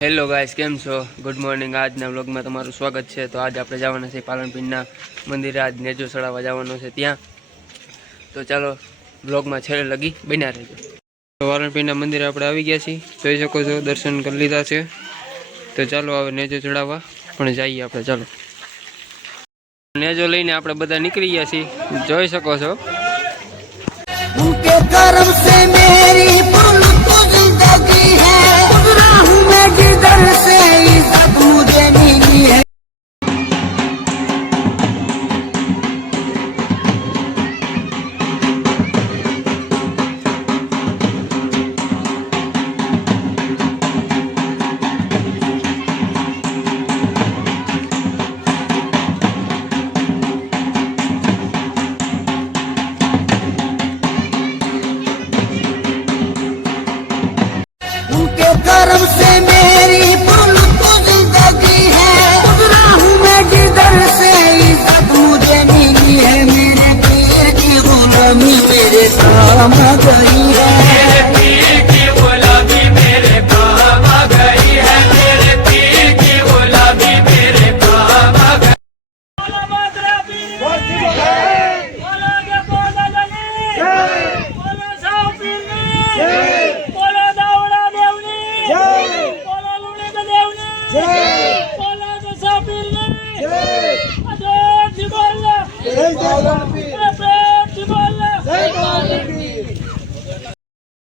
Hello guys केम छो good morning. आज ना व्लॉग में तमारुं स्वागत है। तो आज आप जवाना छे पालनपुर मंदिर। आज नेजो चढ़ावा जवानो छे त्यां। तो चलो व्लॉग में छेड़े लगी बन्या रहो। तो पालनपुर मंदिर आप आई गया छीए, जोई शको छो दर्शन कर लीधा छे। तो चलो हवे नेजो चढ़ावा पण जाइए आपणे। चलो नेजो लईने आपणे बधा निकળી ગયા છીએ, જોઈ શકો છો। उनके कर्म से मेरी जिंदगी है, गुजरा हूँ मैं जिधर से इज्जत मुझे मिली है। उनके कर्म से मेरी जिंदगी है, गुजरा हूँ मैं जिधर से इज्जत मुझे मिली है। मेरे पीर की गुलामी मेरे काम आ गई है। मेरे पीर की गुलामी मेरे काम आ गई है। मेरे पीर की गुलामी मेरे काम आ गई।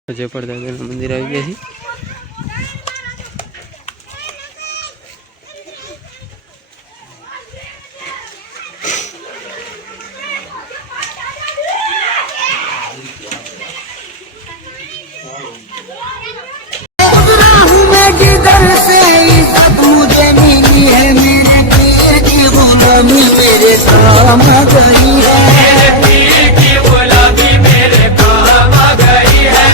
जय प्रदान मंदिर आई गया छी। गुजरा हूँ मैं जिधर से इज्जत मुझे मिली है। मेरे पीर की गुलामी मेरे काम आ गई है। मेरे पीर की गुलामी मेरे काम आ गई है।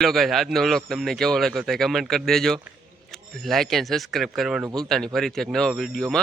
हेलो गाइस, આજનો વ્લોગ તમને કેવો લાગ્યો તે કમેન્ટ કરી દેજો। લાઈક એન્ડ સબસ્ક્રાઇબ કરવાનું ભૂલતા નહીં। ફરીથી એક નવા વિડીયોમાં